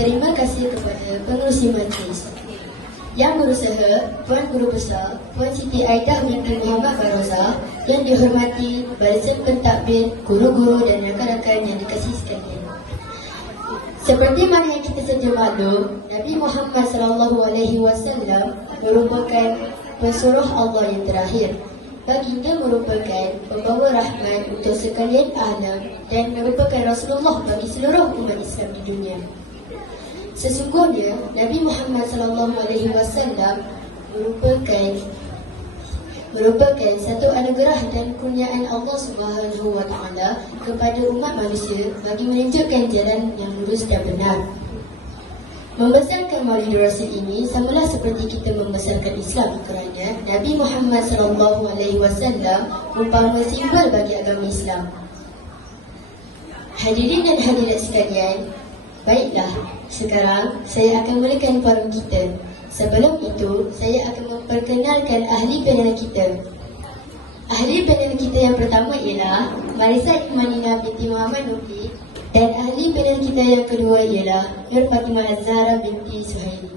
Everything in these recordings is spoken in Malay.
Terima kasih kepada pengerusi majlis yang berusaha, Puan Guru Besar, Puan Siti Aidah binti Muhammad Baroza, yang dihormati barisan pentadbir, guru-guru dan rakan-rakan yang dikasihi sekalian. Seperti mana yang kita sedia maklum, Nabi Muhammad SAW merupakan pesuruh Allah yang terakhir. Baginda merupakan pembawa rahmat untuk sekalian alam dan merupakan Rasulullah bagi seluruh umat Islam di dunia. Sesungguhnya Nabi Muhammad SAW merupakan satu anugerah dan kurniaan Allah Subhanahu wa Ta'ala kepada umat manusia bagi menunjukkan jalan yang lurus dan benar. Membesarkan Maulid Rasul ini samalah seperti kita membesarkan Islam, kerana Nabi Muhammad SAW umpama simbol bagi agama Islam. Hadirin dan hadirat sekalian, baiklah, sekarang saya akan mulakan forum kita. Sebelum itu, saya akan memperkenalkan ahli panel kita. Ahli panel kita yang pertama ialah Marisa Imanina binti Muhammad Nurli, dan ahli panel kita yang kedua ialah Nur Fatimah Az-Zahra binti Suhaili.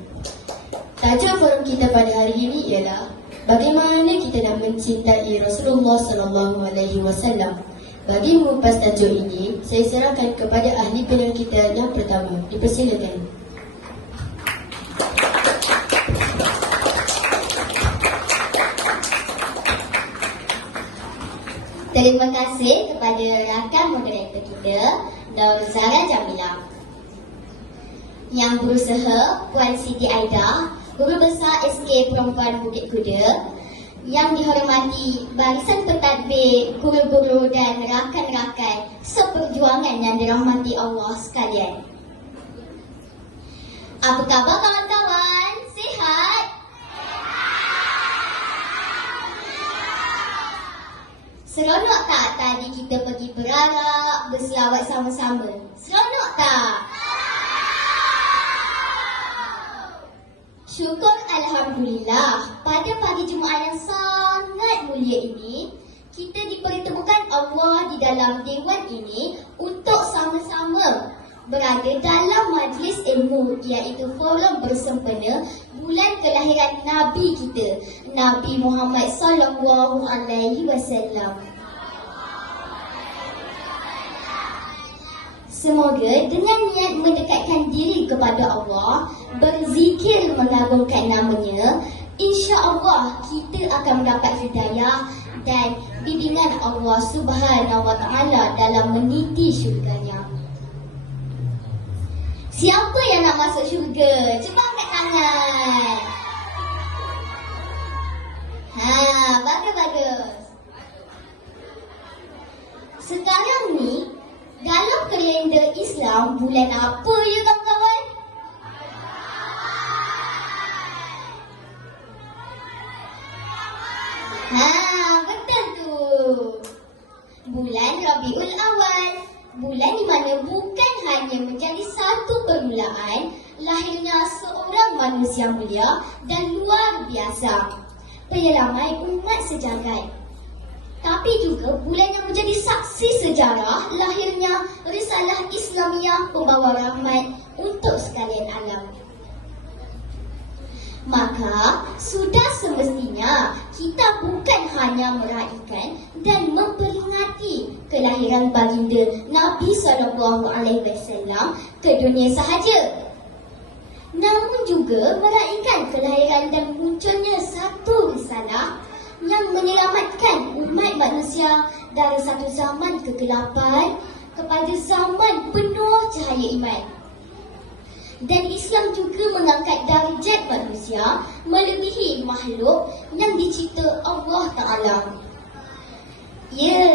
Tajuk forum kita pada hari ini ialah bagaimana kita nak mencintai Rasulullah SAW. Bagi mengupas tajuk ini, saya serahkan kepada ahli panel kita yang pertama. Dipersilakan. Terima kasih kepada rakan moderator kita, Daun Zara Jamila. Yang berusaha, Puan Siti Aidah, Guru Besar SK Perempuan Bukit Kuda. Yang dihormati barisan pentadbir, guru-guru dan rakan-rakan seperjuangan yang dirahmati Allah sekalian. Apa khabar kawan-kawan? Sihat? Seronok tak tadi kita pergi berarak, berselawat sama-sama? Seronok tak? Syukur Alhamdulillah, pada pagi Jumaat yang sangat mulia ini, kita dipertemukan Allah di dalam dewan ini untuk sama-sama berada dalam majlis ilmu, iaitu forum bersempena bulan kelahiran Nabi kita, Nabi Muhammad SAW. Semoga dengan niat mendekatkan diri kepada Allah, berzikir mengagungkan namanya, insya-Allah kita akan mendapat hidayah dan bimbingan Allah Subhanahu wa Ta'ala dalam meniti syurganya. Siapa yang nak masuk syurga? Cuba angkat tangan. Bagus. Sekarang ni dalam kalender Islam, bulan apa ya kawan-kawan? Betul tu. Bulan Rabiul Awal. Bulan di mana bukan hanya menjadi satu permulaan lahirnya seorang manusia mulia dan luar biasa, penyelamat umat sejagat, tapi juga bulan yang menjadi saksi sejarah lahirnya risalah Islamiah pembawa rahmat untuk sekalian alam. Maka sudah semestinya kita bukan hanya meraihkan dan memperingati kelahiran baginda Nabi SAW ke dunia sahaja, namun juga meraihkan kelahiran dan munculnya satu risalah yang menyelamatkan umat manusia dari satu zaman kegelapan kepada zaman penuh cahaya iman. Dan Islam juga mengangkat darjat manusia melebihi makhluk yang dicipta Allah Ta'ala. Ya,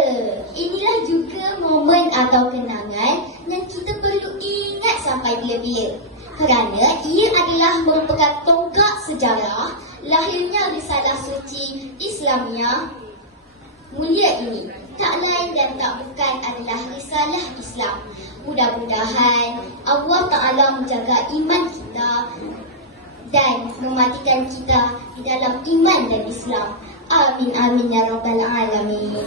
inilah juga momen atau kenangan yang kita perlu ingat sampai bila-bila, kerana ia adalah merupakan tonggak sejarah lahirnya risalah suci Islamiah mulia ini. Tak lain dan tak bukan adalah risalah Islam. Mudah-mudahan Allah Ta'ala menjaga iman kita dan mematikan kita di dalam iman dan Islam. Amin amin ya rabbal alamin.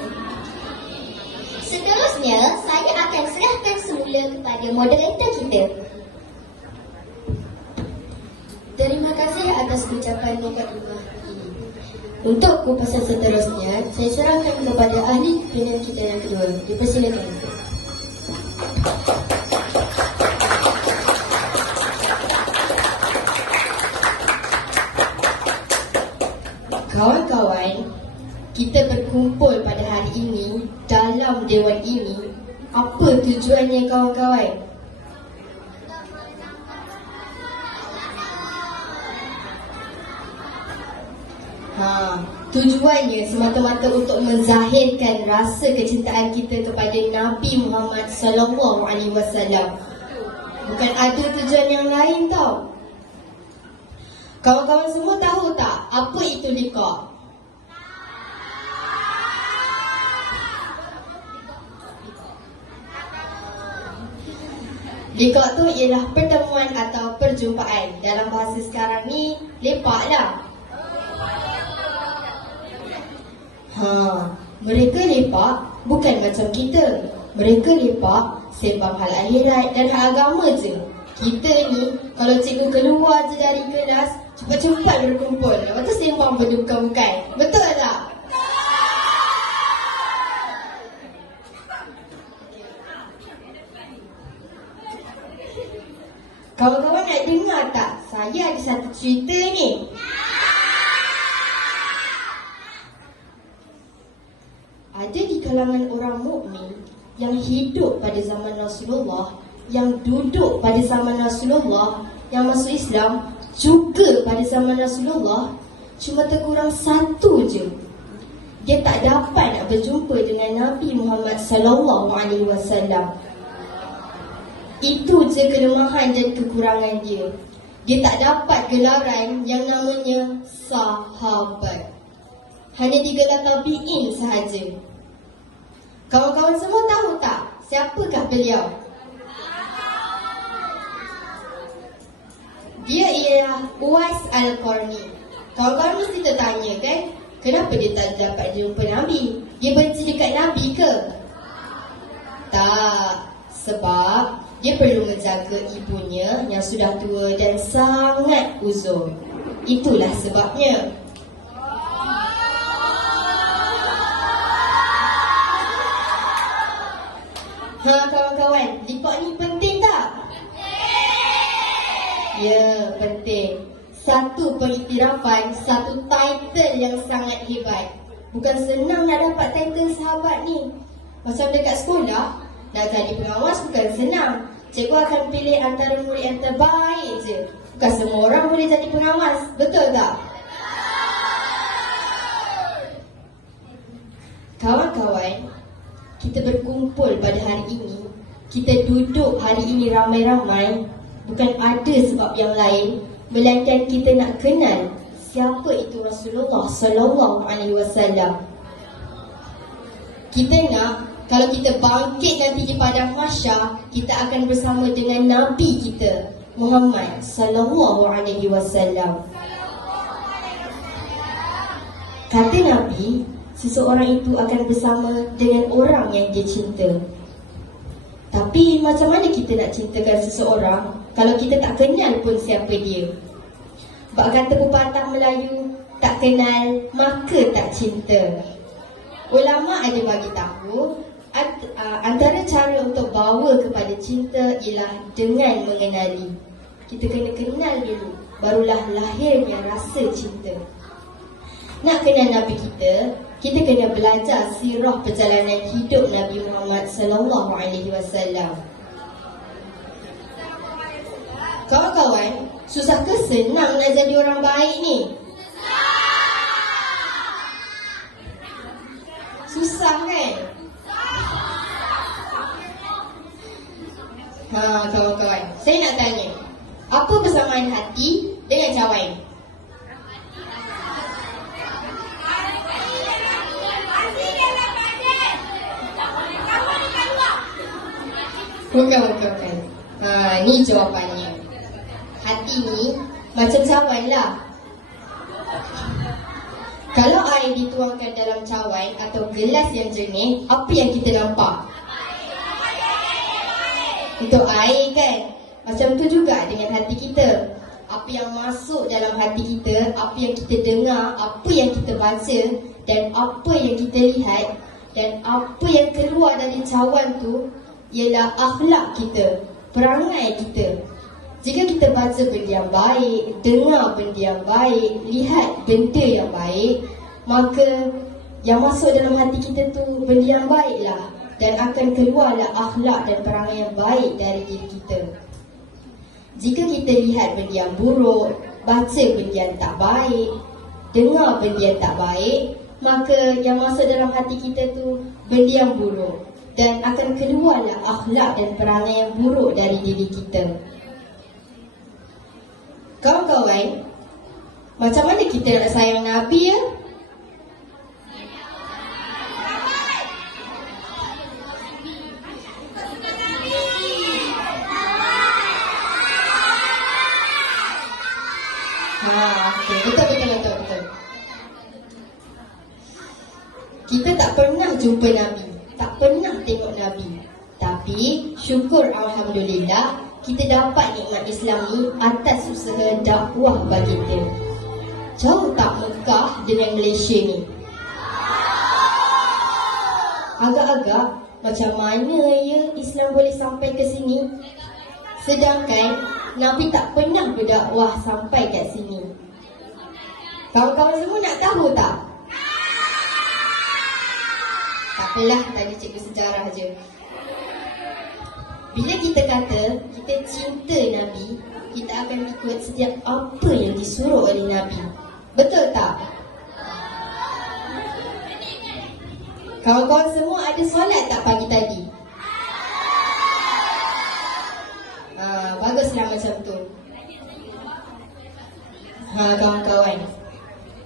Seterusnya, saya akan serahkan semula kepada moderator kita. Terima kasih atas ucapan mukadimah ini. Untuk kupasan seterusnya, saya serahkan kepada ahli panel kita yang kedua. Dipersilakan. Kawan-kawan, kita berkumpul pada hari ini dalam dewan ini. Apa tujuannya kawan-kawan? Tujuannya semata-mata untuk menzahirkan rasa kecintaan kita kepada Nabi Muhammad sallallahu alaihi wasallam. Bukan ada tujuan yang lain tau. Kawan-kawan semua tahu tak apa itu liqa'? Liqa' tu ialah pertemuan atau perjumpaan. Dalam bahasa sekarang ni, lepak lah. Mereka lepak bukan macam kita. Mereka lepak sembang hal akhirat dan hal agama je. Kita ni, kalau cikgu keluar je dari kelas, cepat-cepat berkumpul. Lepas tu sembang berduka-bukan. Betul tak? Kawan-kawan nak dengar tak? Saya ada satu cerita ni. Ada di kalangan orang mukmin yang hidup pada zaman Rasulullah, yang duduk pada zaman Rasulullah, yang masuk Islam juga pada zaman Rasulullah, cuma terkurang satu je. Dia tak dapat nak berjumpa dengan Nabi Muhammad sallallahu alaihi wasallam. Itu je kelemahan dan kekurangan dia. Dia tak dapat gelaran yang namanya sahabat. Hanya digelar tabi'in sahaja. Kawan-kawan semua tahu tak siapakah beliau? Dia ialah Uwais Al-Qarni. Kawan-kawan mesti tertanya kan, kenapa dia tak dapat jumpa Nabi? Dia benci dekat Nabi ke? Tak, sebab dia perlu menjaga ibunya yang sudah tua dan sangat uzur. Itulah sebabnya. Kawan-kawan, lipat ni penting tak? Ya, penting. Satu pengiktirafan, satu title yang sangat hebat. Bukan senang nak dapat title sahabat ni. Macam dekat sekolah, nak jadi pengawas bukan senang. Cikgu akan pilih antara murid yang terbaik je. Bukan semua orang boleh jadi pengawas. Betul tak? Kawan-kawan, kita berkumpul pada hari ini. Kita duduk hari ini ramai-ramai. Bukan ada sebab yang lain, melainkan kita nak kenal siapa itu Rasulullah sallallahu alaihi wasallam. Kita nak kalau kita bangkit nanti di padang mahsyar, kita akan bersama dengan Nabi kita Muhammad sallallahu alaihi wasallam. Kata Nabi, seseorang itu akan bersama dengan orang yang dia cinta. Tapi macam mana kita nak cintakan seseorang kalau kita tak kenal pun siapa dia? Bak kata pepatah Melayu, tak kenal maka tak cinta. Ulama ada bagi tahu, antara cara untuk bawa kepada cinta ialah dengan mengenali. Kita kena kenal dulu, barulah lahirnya rasa cinta. Nak kenal Nabi kita kena belajar sirah perjalanan hidup Nabi Muhammad sallallahu alaihi wasallam. Kawan-kawan, susah ke senang nak jadi orang baik ni? Susah kan? Kawan-kawan, saya nak tanya, apa persamaan hati dengan cawan? Bukan. Ni jawapannya. Hati ni macam cawan lah. Kalau air dituangkan dalam cawan atau gelas yang jernih, apa yang kita nampak? Untuk air kan? Macam tu juga dengan hati kita. apa yang masuk dalam hati kita, apa yang kita dengar, apa yang kita baca dan apa yang kita lihat dan apa yang keluar dari cawan tu ialah akhlak kita, perangai kita. Jika kita baca benda yang baik, dengar benda yang baik, lihat benda yang baik, maka yang masuk dalam hati kita tu benda yang baiklah dan akan keluarlah akhlak dan perangai yang baik dari diri kita. Jika kita lihat benda yang buruk, baca benda yang tak baik, dengar benda yang tak baik, maka yang masuk dalam hati kita tu benda yang buruk dan akan keluarlah akhlak dan perangai yang buruk dari diri kita. Kawan-kawan, macam mana kita nak sayang Nabi ya? Okay. Betul. Kita tak pernah jumpa Nabi, tak pernah tengok Nabi. Tapi syukur Alhamdulillah kita dapat nikmat Islam ni atas usaha dakwah baginda. Jauh tak Mekah dengan Malaysia ni? Agak-agak macam mana ya Islam boleh sampai ke sini? Sedangkan Nabi tak pernah berdakwah sampai kat sini. Kawan-kawan semua nak tahu tak? Tak apalah, tadi cikgu sejarah je. Bila kita kata kita cinta Nabi, kita akan ikut setiap apa yang disuruh oleh Nabi. Betul tak? Kawan-kawan semua ada solat tak pagi tadi? Baguslah macam tu. Kawan-kawan,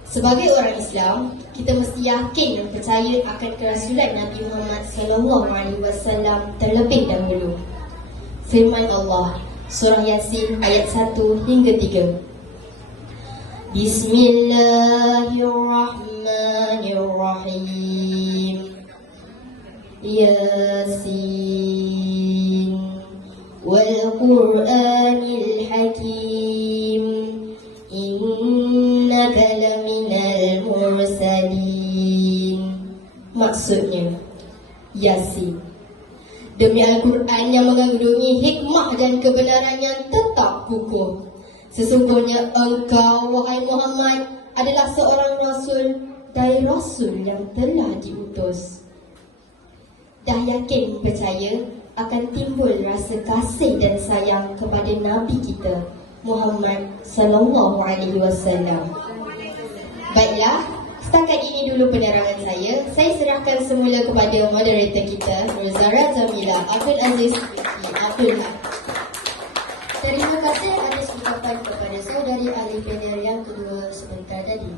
sebagai orang Islam, kita mesti yakin dan percaya akan kerasulan Nabi Muhammad SAW terlebih dahulu. Firman Allah, Surah Yasin ayat 1 hingga 3. Bismillahirrahmanirrahim. Yasin wal Qur'anil Hakim, innaka laminal mursalin. Maksudnya, Yasin, demi Al-Quran yang mengandungi hikmah dan kebenaran yang tetap kukuh. Sesungguhnya engkau, wahai Muhammad, adalah seorang Rasul dari Rasul yang telah diutus. Dah yakin percaya akan timbul rasa kasih dan sayang kepada Nabi kita, Muhammad sallallahu alaihi wasallam. Baiklah, setakat ini dulu penerangan saya. Saya serahkan semula kepada moderator kita, Zara Jamila Abdul Aziz Abdul Haq. Terima kasih atas ucapan kepada saudari ahli panel yang kedua sebentar tadi.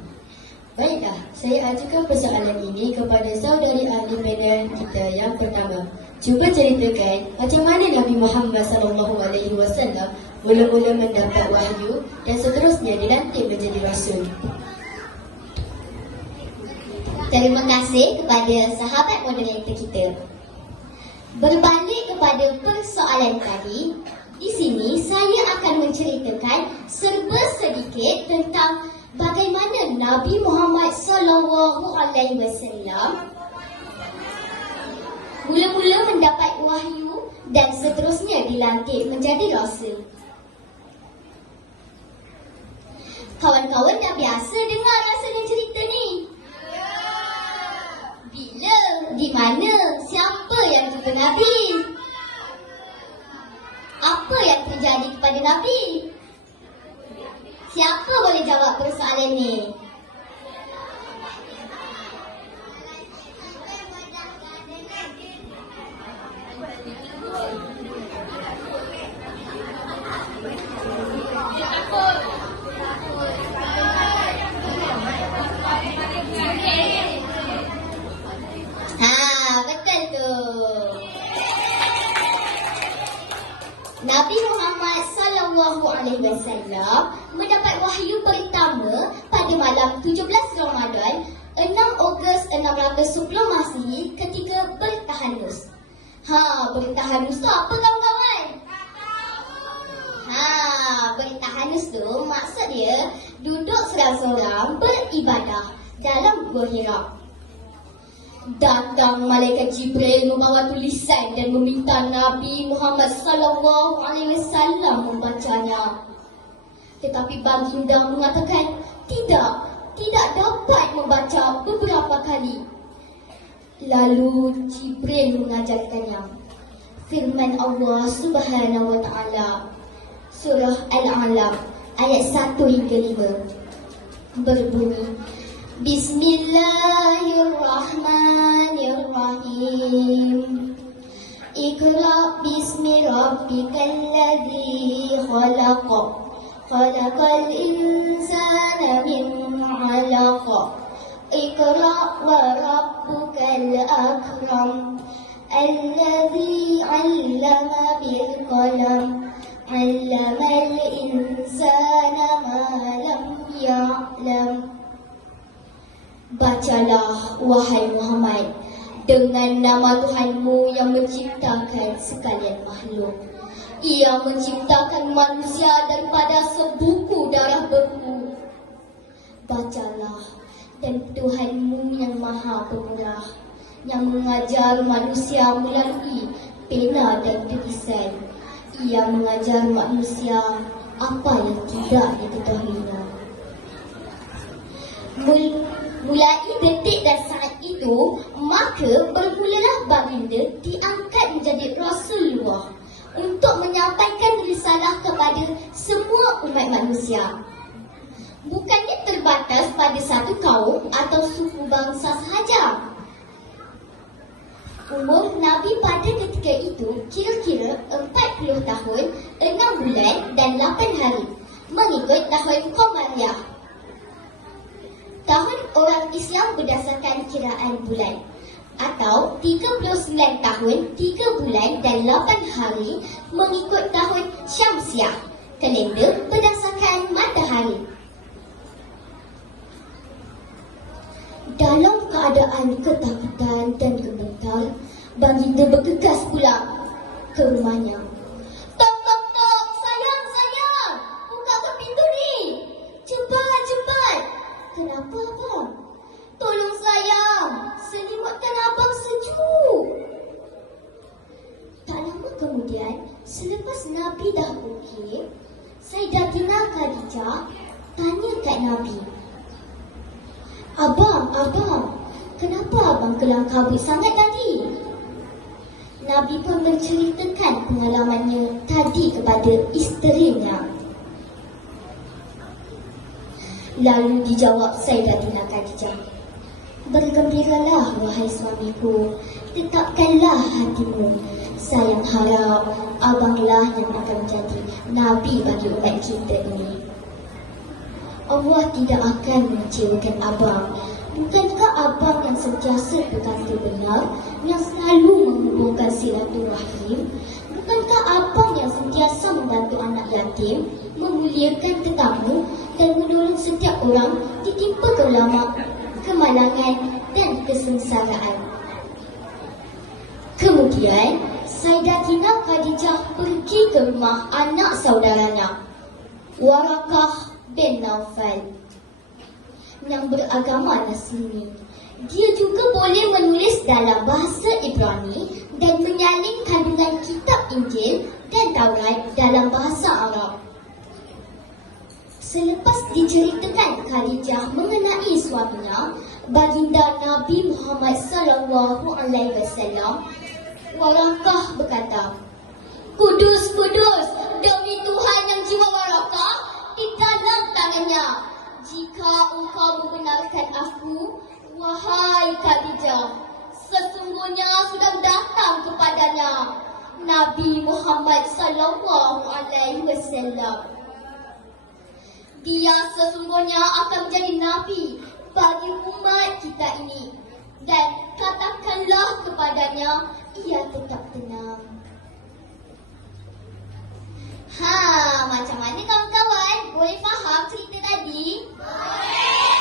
Baiklah, saya ajukan persoalan ini kepada saudari ahli panel kita yang pertama. Cuba ceritakan macam mana Nabi Muhammad SAW mula-mula mendapat wahyu dan seterusnya dilantik menjadi Rasul. Terima kasih kepada sahabat moderator kita. Berbalik kepada persoalan tadi, di sini saya akan menceritakan serba sedikit tentang bagaimana Nabi Muhammad SAW mula-mula mendapat wahyu dan seterusnya dilantik menjadi Rasul. Kawan-kawan dah biasa dengar rasanya cerita ni? Bila? Di mana? Siapa yang jumpa Nabi? Apa yang terjadi kepada Nabi? Siapa boleh jawab persoalan ni? Betul tu. Nabi Muhammad SAW mendapat wahyu pertama pada malam 17 Ramadan 6 Ogos 610 Masihi ketika bertahanus. Bertahanus tu apa kawan-kawan? Bertahanus tu maksud dia duduk seorang-seorang beribadah dalam gua Hira. Datang malaikat Jibril membawa tulisan dan meminta Nabi Muhammad sallallahu alaihi wasallam membacanya. Tetapi baginda mengatakan tidak dapat membaca beberapa kali. Lalu Jibril mengajarkannya firman Allah Subhanahu wa taala, surah Al-Alaq ayat 1 hingga 5 berbunyi, Bismillahirrahmanirrahim. Iqra bismi rabbikal ladzi khalaq. Khalaqal insana min 'alaq. Iqra wa rabbukal akram. Alladzi 'allama bil qalam. 'Allamal insana ma lam ya'lam. Bacalah, wahai Muhammad, dengan nama Tuhanmu yang menciptakan sekalian makhluk. Ia menciptakan manusia daripada sebuku darah beku. Bacalah, dan Tuhanmu yang maha pemurah, yang mengajar manusia melalui pena dan tulisan. Ia mengajar manusia apa yang tidak diketahuinya. Mulai detik dan saat itu, maka bermulalah baginda diangkat menjadi Rasulullah untuk menyampaikan risalah kepada semua umat manusia. Bukannya terbatas pada satu kaum atau suku bangsa sahaja. Umur Nabi pada ketika itu kira-kira 40 tahun, 6 bulan dan 8 hari mengikut tahun Qamariyah. Tahun orang Islam berdasarkan kiraan bulan, atau 39 tahun, 3 bulan dan 8 hari mengikut tahun Syamsiah, kalender berdasarkan matahari. Dalam keadaan ketakutan dan gemetar, baginda bergegas pulang ke rumahnya. Tok, tok, tok, sayang, bukakan pintu ni. Cepat. Kenapa, abang? Tolong sayang, selimutkan abang sejuk. Tak lama kemudian, selepas Nabi dah okey, Sayyidatina Khadijah tanya kat Nabi, Abang, kenapa abang kelam kabut sangat tadi? Nabi pun menceritakan pengalamannya tadi kepada isterinya. Lalu dijawab Sayyidatina Khadijah, bergembiralah wahai suamiku, tetapkanlah hatimu. Sayang harap abanglah yang akan menjadi Nabi bagi umat kita ini. Allah tidak akan mengecewakan abang. Bukankah abang yang sentiasa berkata benar, yang selalu menghubungkan silaturahim? Bukankah abang yang sentiasa membantu anak yatim, memuliakan tetamu dan menolong setiap orang ditimpa kemalangan dan kesengsaraan? Kemudian Sayyidatina Khadijah pergi ke rumah anak saudaranya, Warakah bin Naufal, yang beragama Nasrani. Dia juga boleh menulis dalam bahasa Ibrani dan menyalin kandungan kitab Injil dan Taurat dalam bahasa Arab. Selepas diceritakan Khadijah mengenai suaminya, baginda Nabi Muhammad sallallahu alaihi wasallam, Warakah berkata, Kudus, demi Tuhan yang jiwa Warakah di dalam tangannya. Jika engkau membenarkan aku, wahai Khadijah, sesungguhnya sudah datang kepadanya Nabi Muhammad sallallahu alaihi wasallam. Dia sesungguhnya akan menjadi nabi bagi umat kita ini, dan katakanlah kepadanya ia tetap tenang. Macam mana kawan-kawan? Boleh faham cerita tadi? Boleh!